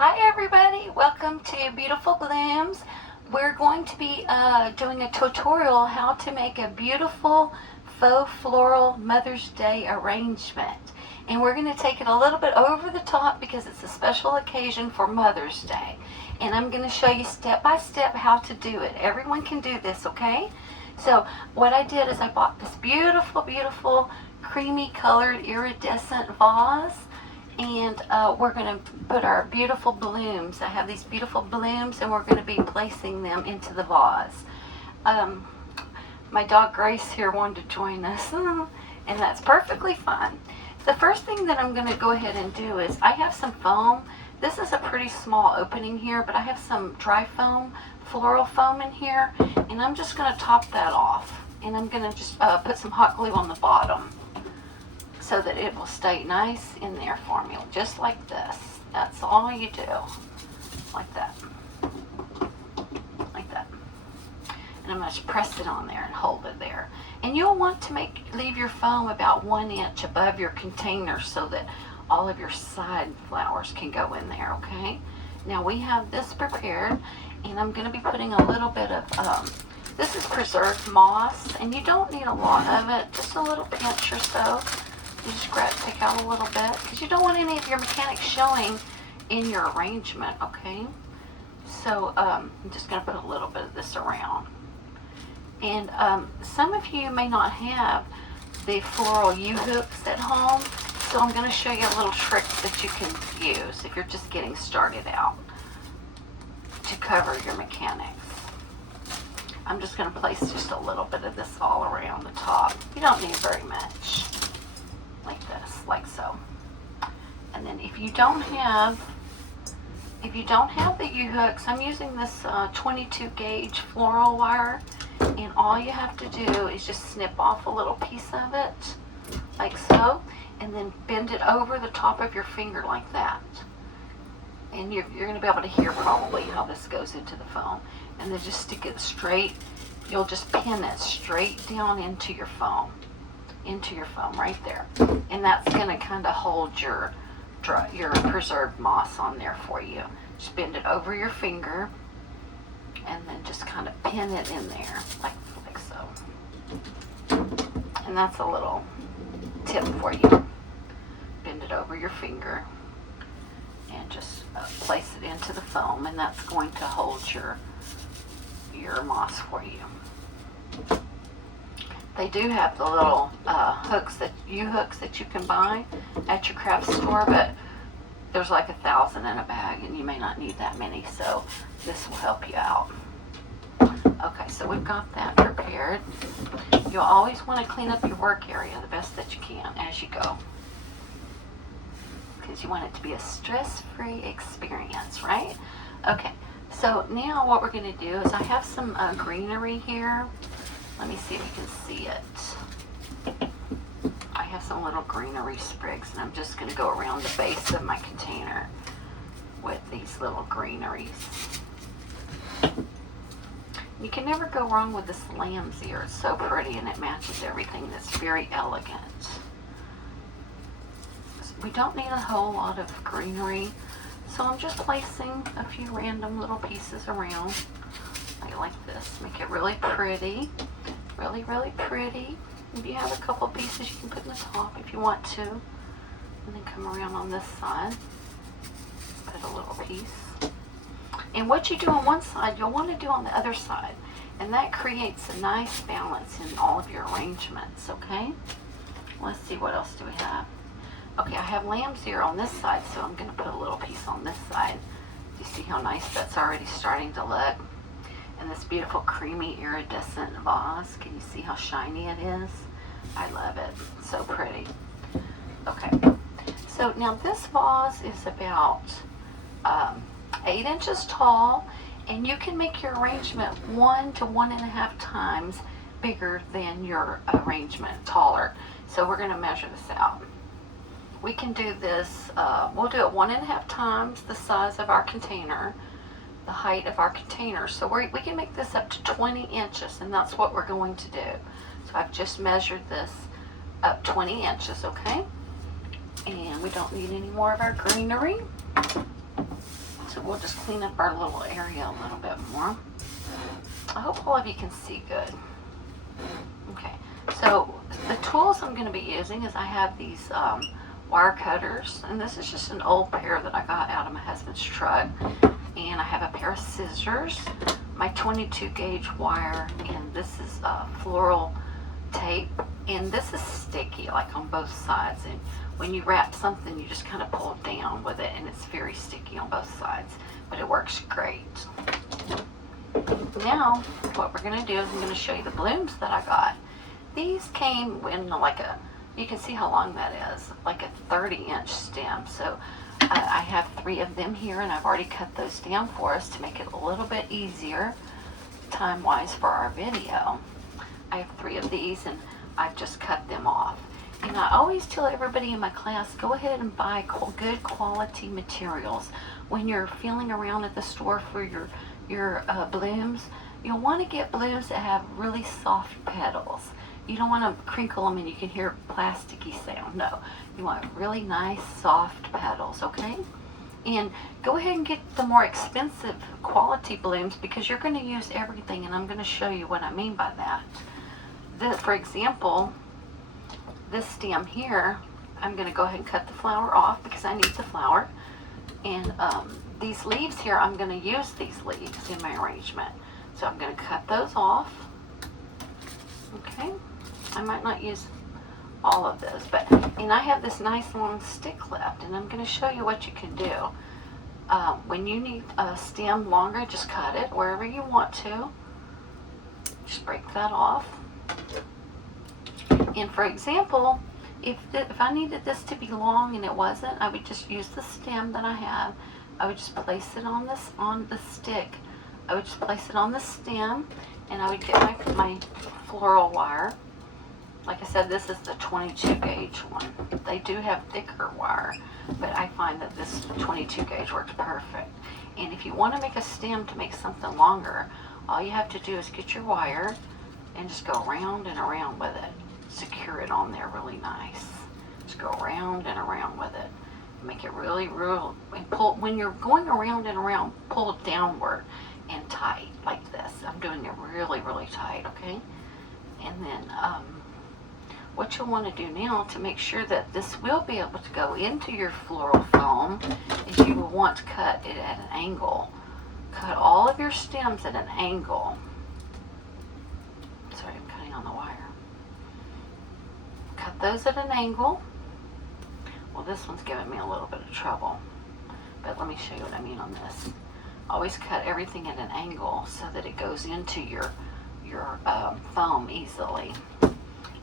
Hi everybody, welcome to Beautiful Blooms. We're going to be doing a tutorial how to make a beautiful faux floral Mother's Day arrangement. And we're going to take it a little bit over the top because it's a special occasion for Mother's Day. And I'm going to show you step by step how to do it. Everyone can do this, okay? So what I did is I bought this beautiful creamy colored iridescent vase. And we're going to put our beautiful blooms. I have these beautiful blooms and we're going to be placing them into the vase. My dog Grace here wanted to join us and that's perfectly fine. The first thing that I'm going to go ahead and do is I have some foam. This is a pretty small opening here, but I have some dry foam, floral foam in here, and I'm just going to top that off. And I'm going to just put some hot glue on the bottom, so that it will stay nice in there for me, just like this. That's all you do, like that, like that. And I'm going to press it on there and hold it there. And you'll want to leave your foam about 1 inch above your container so that all of your side flowers can go in there, okay? Now we have this prepared, and I'm going to be putting a little bit of, this is preserved moss, and you don't need a lot of it, just a little pinch or so. You just pick out a little bit because you don't want any of your mechanics showing in your arrangement, okay? So I'm just going to put a little bit of this around. And some of you may not have the floral U-hooks at home, so I'm going to show you a little trick that you can use if you're just getting started out to cover your mechanics. I'm just going to place just a little bit of this all around the top. You don't need very much. Like this, like so. And then if you don't have the U-hooks, I'm using this 22 gauge floral wire, and all you have to do is just snip off a little piece of it, like so, and then bend it over the top of your finger like that. And you're going to be able to hear probably how this goes into the foam. And then just stick it straight. You'll just pin it straight down into your foam. Right there, and that's going to kind of hold your preserved moss on there for you. Just bend it over your finger and then just kind of pin it in there like so. And that's a little tip for you. Bend it over your finger and just place it into the foam, and that's going to hold your moss for you. They do have the little U-hooks that you can buy at your craft store, but there's like 1,000 in a bag, and you may not need that many, so this will help you out. Okay, so we've got that prepared. You'll always want to clean up your work area the best that you can as you go, because you want it to be a stress-free experience, right? Okay, so now what we're going to do is I have some greenery here. Let me see if you can see it. I have some little greenery sprigs, and I'm just going to go around the base of my container with these little greeneries. You can never go wrong with this lamb's ear. It's so pretty, and it matches everything. That's very elegant. We don't need a whole lot of greenery, so I'm just placing a few random little pieces around. Like this. Make it really pretty. Really pretty. If you have a couple pieces, you can put in the top if you want to. And then come around on this side. Put a little piece. And what you do on one side, you'll want to do on the other side. And that creates a nice balance in all of your arrangements, okay? Let's see, what else do we have? Okay, I have lamb's ear on this side, so I'm going to put a little piece on this side. You see how nice that's already starting to look? And this beautiful creamy iridescent vase. Can you see how shiny it is? I love it. So pretty. Okay. So now this vase is about 8 inches tall, and you can make your arrangement 1 to 1.5 times bigger than your arrangement, taller. So we're going to measure this out. We can do this, we'll do it 1.5 times the size of our container, the height of our container. So we can make this up to 20 inches, and that's what we're going to do. So I've just measured this up 20 inches, okay? And we don't need any more of our greenery. So we'll just clean up our little area a little bit more. I hope all of you can see good. Okay, so the tools I'm going to be using is I have these wire cutters, and this is just an old pair that I got out of my husband's truck. And I have a pair of scissors, my 22 gauge wire, and this is floral tape, and this is sticky like on both sides, and when you wrap something you just kind of pull down with it, and it's very sticky on both sides, but it works great. Now what we're going to do is I'm going to show you the blooms that I got. These came in like a, you can see how long that is, like a 30-inch stem. So I have 3 of them here, and I've already cut those down for us to make it a little bit easier time-wise for our video. I have 3 of these, and I've just cut them off. And I always tell everybody in my class, go ahead and buy good quality materials. When you're feeling around at the store for your blooms, you'll want to get blooms that have really soft petals. You don't want to crinkle them and you can hear plasticky sound. No, you want really nice soft petals, okay? And go ahead and get the more expensive quality blooms because you're going to use everything, and I'm going to show you what I mean by that. For example, this stem here, I'm going to go ahead and cut the flower off because I need the flower. And these leaves here, I'm going to use these leaves in my arrangement. So I'm going to cut those off. Okay. I might not use all of those, and I have this nice long stick left, and I'm going to show you what you can do. When you need a stem longer, just cut it wherever you want to. Just break that off. And for example, if I needed this to be long and it wasn't, I would just use the stem that I have. I would just place it on the stick. I would just place it on the stem, and I would get my floral wire. Like I said, this is the 22 gauge one. They do have thicker wire, but I find that this 22 gauge works perfect. And if you want to make a stem to make something longer, all you have to do is get your wire and just go around and around with it. Secure it on there really nice. Just go around and around with it. Make it really, and pull. When you're going around and around, pull downward and tight like this. I'm doing it really, really tight, okay? And then what you'll want to do now to make sure that this will be able to go into your floral foam is you will want to cut it at an angle. Cut all of your stems at an angle. Sorry, I'm cutting on the wire. Cut those at an angle. Well, this one's giving me a little bit of trouble, but let me show you what I mean on this. Always cut everything at an angle so that it goes into your foam easily.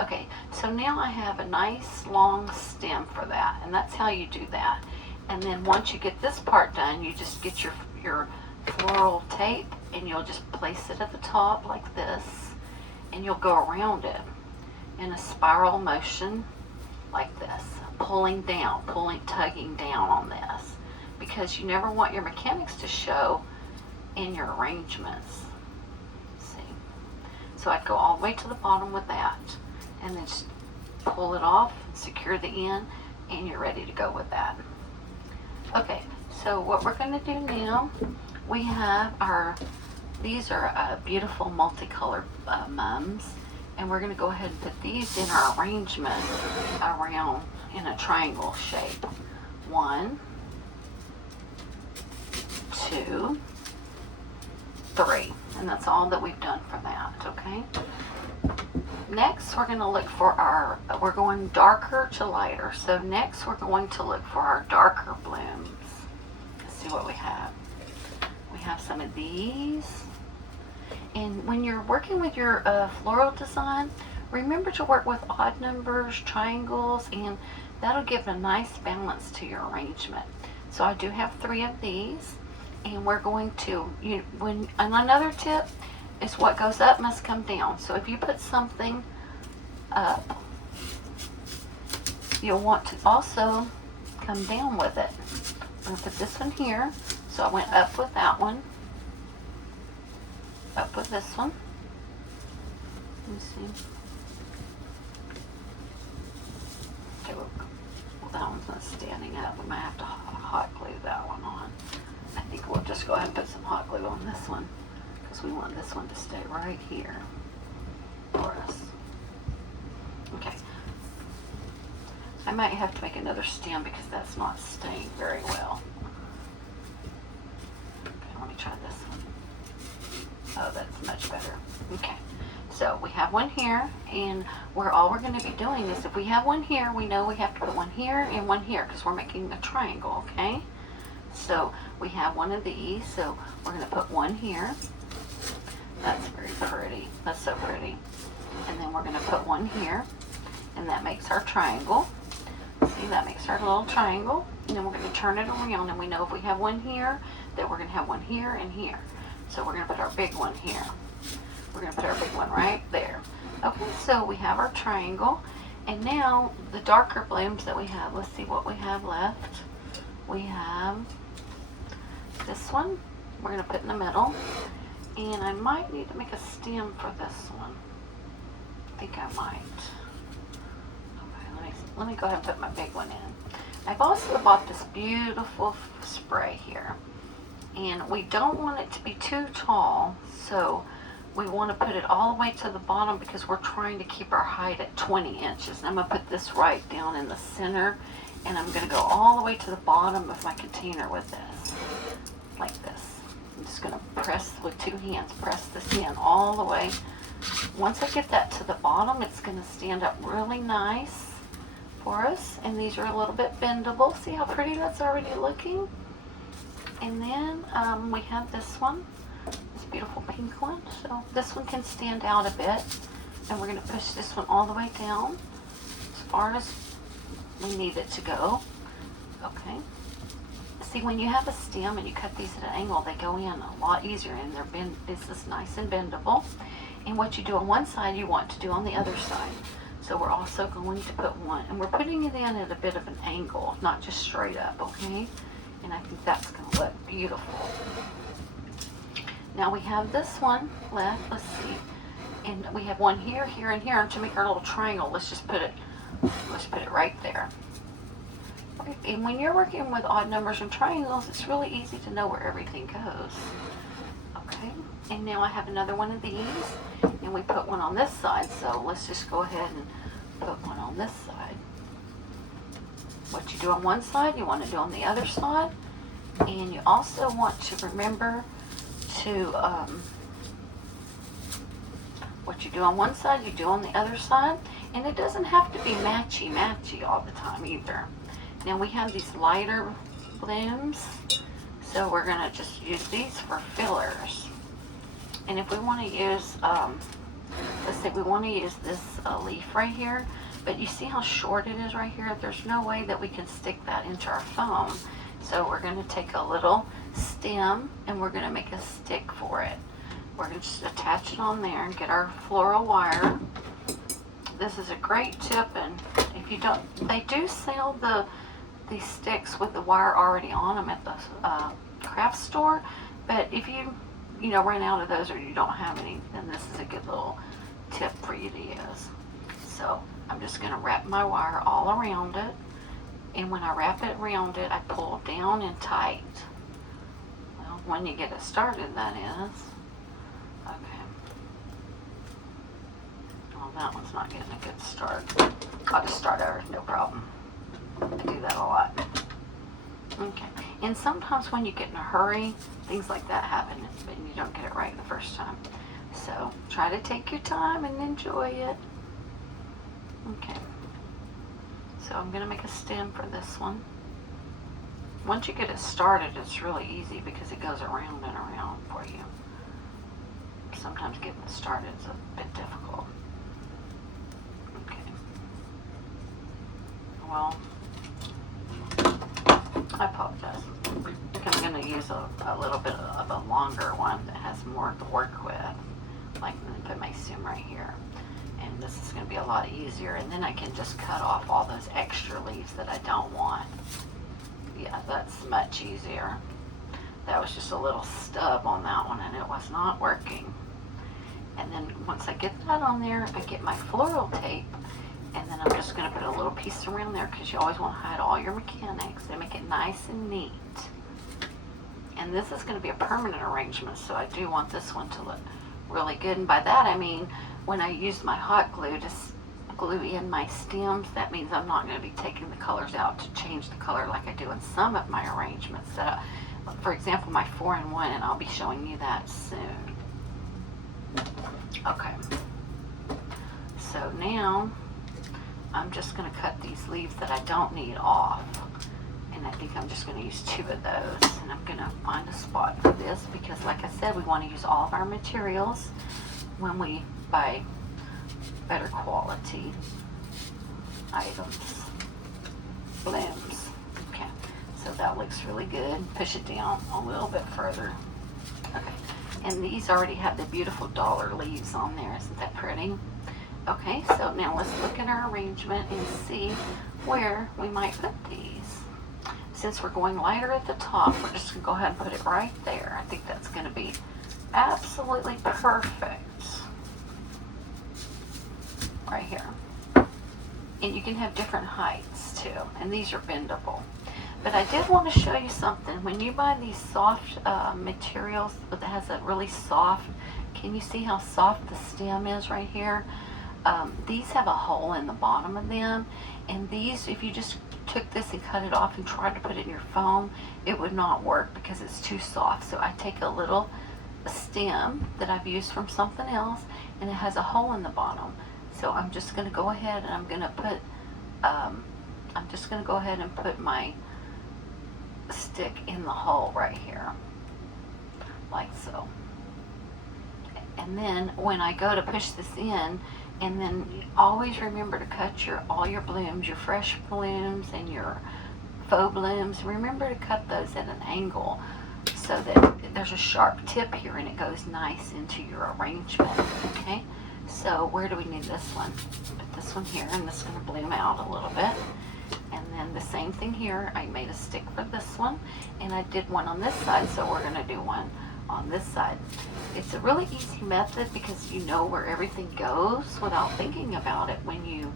Okay, so now I have a nice long stem for that, and that's how you do that. And then once you get this part done, you just get your floral tape, and you'll just place it at the top like this, and you'll go around it in a spiral motion like this, tugging down on this, because you never want your mechanics to show in your arrangements. See? So I'd go all the way to the bottom with that, and then just pull it off, secure the end, and you're ready to go with that. Okay, so what we're going to do now, we have these are beautiful multicolored mums, and we're going to go ahead and put these in our arrangement around in a triangle shape. 1, 2, 3, and that's all that we've done for that, okay? Next, we're going to look for we're going darker to lighter. So next, we're going to look for our darker blooms. Let's see what we have. We have some of these. And when you're working with your floral design, remember to work with odd numbers, triangles, and that'll give a nice balance to your arrangement. So I do have 3 of these, and we're going to, and another tip is what goes up must come down. So if you put something up, you'll want to also come down with it. I'm going to put this one here. So I went up with that one, up with this one. Let me see. Okay, well, that one's not standing up. We might have to hot glue that one on. I think ahead and put some hot glue on this one because we want this one to stay right here for us. Okay. I might have to make another stem because that's not staying very well. Okay, let me try this one. Oh, that's much better. Okay. So we have one here, and all we're going to be doing is if we have one here, we know we have to put one here and one here because we're making a triangle, okay? So we have one of these, so we're going to put one here. That's very pretty. That's so pretty. And then we're going to put one here, and that makes our triangle. See, that makes our little triangle. And then we're going to turn it around, and we know if we have one here, that we're going to have one here and here. So we're going to put our big one here. We're going to put our big one right there. Okay, so we have our triangle. And now the darker blooms that we have, let's see what we have left. We have this one. We're going to put in the middle. And I might need to make a stem for this one. I think I might. Okay, let me go ahead and put my big one in. I've also bought this beautiful spray here. And we don't want it to be too tall, so we want to put it all the way to the bottom because we're trying to keep our height at 20 inches. And I'm going to put this right down in the center, and I'm going to go all the way to the bottom of my container with this, like this. I'm just going to press with two hands, press this in all the way. Once I get that to the bottom, it's going to stand up really nice for us. And these are a little bit bendable. See how pretty that's already looking? And then we have this one, this beautiful pink one. So this one can stand out a bit. And we're going to push this one all the way down as far as we need it to go. Okay. See, when you have a stem and you cut these at an angle, they go in a lot easier, and this is nice and bendable. And what you do on one side, you want to do on the other side. So we're also going to put one, and we're putting it in at a bit of an angle, not just straight up, okay? And I think that's going to look beautiful. Now we have this one left. Let's see. And we have one here, here, and here. And to make our little triangle, let's put it right there. Okay. And when you're working with odd numbers and triangles, it's really easy to know where everything goes. Okay. And now I have another one of these, and we put one on this side. So let's just go ahead and put one on this side. What you do on one side, you want to do on the other side. And you also want to remember to, what you do on one side, you do on the other side. And it doesn't have to be matchy-matchy all the time either. Now we have these lighter blooms, so we're going to just use these for fillers. And if we want to use, let's say we want to use this leaf right here, but you see how short it is right here? There's no way that we can stick that into our foam. So we're going to take a little stem, and we're going to make a stick for it. We're going to just attach it on there and get our floral wire. This is a great tip, and if you don't, they do sell these sticks with the wire already on them at the craft store, but if you run out of those or you don't have any, then this is a good little tip for you to use. So I'm just going to wrap my wire all around it, and when I wrap it around it, I pull down and tight. Well, when you get it started, that is. Okay. Well, that one's not getting a good start. I'll just start over, no problem. I do that a lot. Okay. And sometimes when you get in a hurry, things like that happen, and you don't get it right the first time. So try to take your time and enjoy it. Okay. So I'm going to make a stem for this one. Once you get it started, it's really easy because it goes around and around for you. Sometimes getting it started is a bit difficult. Okay. Well, I apologize. I think I'm going to use a little bit of a longer one that has more to work with. Like, I'm going to put my stem right here. And this is going to be a lot easier. And then I can just cut off all those extra leaves that I don't want. Yeah, that's much easier. That was just a little stub on that one, and it was not working. And then once I get that on there, I get my floral tape, and then I'm just going to put a little piece around there because you always want to hide all your mechanics and make it nice and neat. And this is going to be a permanent arrangement, so I do want this one to look really good. And by that I mean when I use my hot glue to glue in my stems, that means I'm not going to be taking the colors out to change the color like I do in some of my arrangements. For example, my 4-in-1, and I'll be showing you that soon. Okay, so now I'm just going to cut these leaves that I don't need off. And I think I'm just going to use 2 of those. And I'm going to find a spot for this because, like I said, we want to use all of our materials when we buy better quality items. Blooms. Okay, so that looks really good. Push it down a little bit further. Okay, and these already have the beautiful dollar leaves on there. Isn't that pretty? Okay, so now let's look at our arrangement and see where we might put these. Since we're going lighter at the top, we're just going to go ahead and put it right there. I think that's going to be absolutely perfect. Right here. And you can have different heights too, and these are bendable. But I did want to show you something. When you buy these soft materials that has a really soft, can you see how soft the stem is right here? These have a hole in the bottom of them, and these, if you just took this and cut it off and tried to put it in your foam, it would not work because it's too soft. So I take a little stem that I've used from something else, and it has a hole in the bottom. So I'm just going to go ahead and I'm going to put my stick in the hole right here, like so. And then when I go to push this in, and then always remember to cut all your blooms, your fresh blooms and your faux blooms. Remember to cut those at an angle so that there's a sharp tip here and it goes nice into your arrangement. Okay, so where do we need this one? Put this one here, and this is going to bloom out a little bit. And then the same thing here. I made a stick for this one, and I did one on this side, so we're going to do one on this side. It's a really easy method because you know where everything goes without thinking about it when you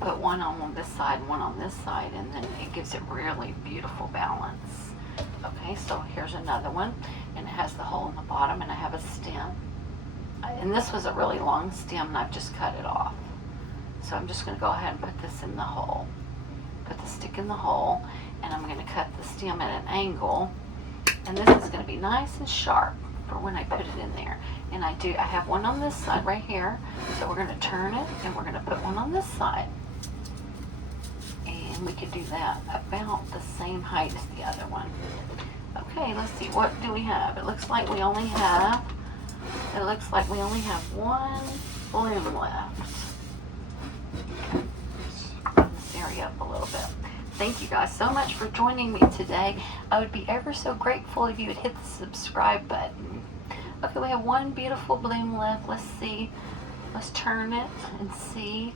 put one on this side and one on this side, and then it gives it really beautiful balance. Okay, so here's another one, and it has the hole in the bottom, and I have a stem. And this was a really long stem, and I've just cut it off. So I'm just going to go ahead and put this in the hole. Put the stick in the hole, and I'm going to cut the stem at an angle. And this is going to be nice and sharp for when I put it in there. And I have one on this side right here. So we're going to turn it, and we're going to put one on this side. And we could do that about the same height as the other one. Okay, let's see, what do we have? It looks like we only have one bloom left. Bring this area up a little bit. Thank you guys so much for joining me today. I would be ever so grateful if you would hit the subscribe button. Okay, we have one beautiful bloom left. Let's see. Let's turn it and see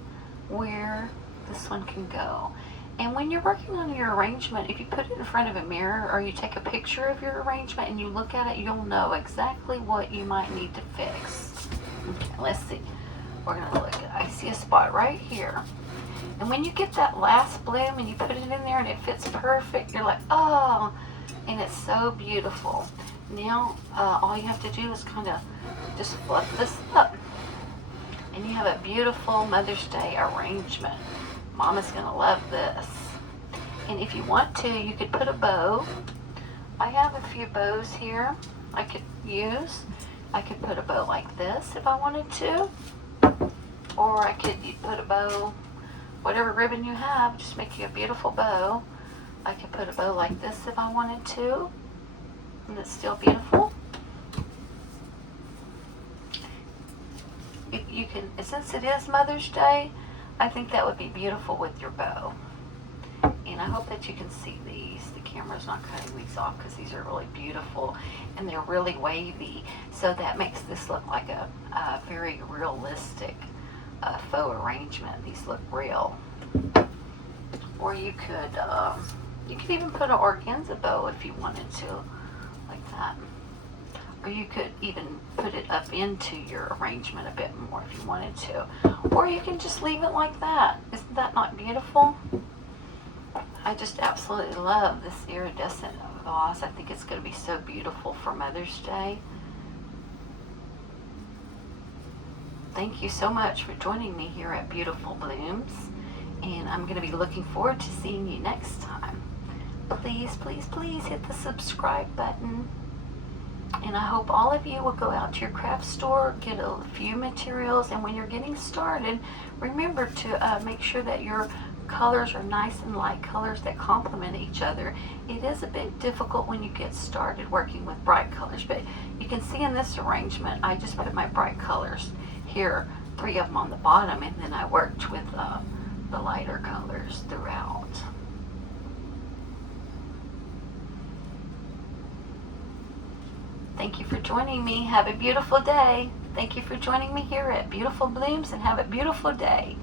where this one can go. And when you're working on your arrangement, if you put it in front of a mirror or you take a picture of your arrangement and you look at it, you'll know exactly what you might need to fix. Okay, let's see. We're going to look at, I see a spot right here. And when you get that last bloom and you put it in there and it fits perfect, you're like, oh, and it's so beautiful. Now, all you have to do is kind of just fluff this up. And you have a beautiful Mother's Day arrangement. Mama's going to love this. And if you want to, you could put a bow. I have a few bows here I could use. I could put a bow like this if I wanted to. Or I could put a bow, whatever ribbon you have, just make you a beautiful bow. I could put a bow like this if I wanted to. And it's still beautiful. You can, since it is Mother's Day, I think that would be beautiful with your bow. And I hope that you can see these. The camera's not cutting these off because these are really beautiful and they're really wavy. So that makes this look like a very realistic faux arrangement. These look real. Or you could even put an organza bow if you wanted to, like that. Or you could even put it up into your arrangement a bit more if you wanted to. Or you can just leave it like that. Isn't that not beautiful? I just absolutely love this iridescent vase. I think it's going to be so beautiful for Mother's Day. Thank you so much for joining me here at Beautiful Blooms, and I'm going to be looking forward to seeing you next time. Please, please, please hit the subscribe button, and I hope all of you will go out to your craft store, get a few materials, and when you're getting started, remember to make sure that your colors are nice and light colors that complement each other. It is a bit difficult when you get started working with bright colors, but you can see in this arrangement I just put my bright colors here, 3 of them on the bottom, and then I worked with the lighter colors throughout. Thank you for joining me. Have a beautiful day. Thank you for joining me here at Beautiful Blooms, and have a beautiful day.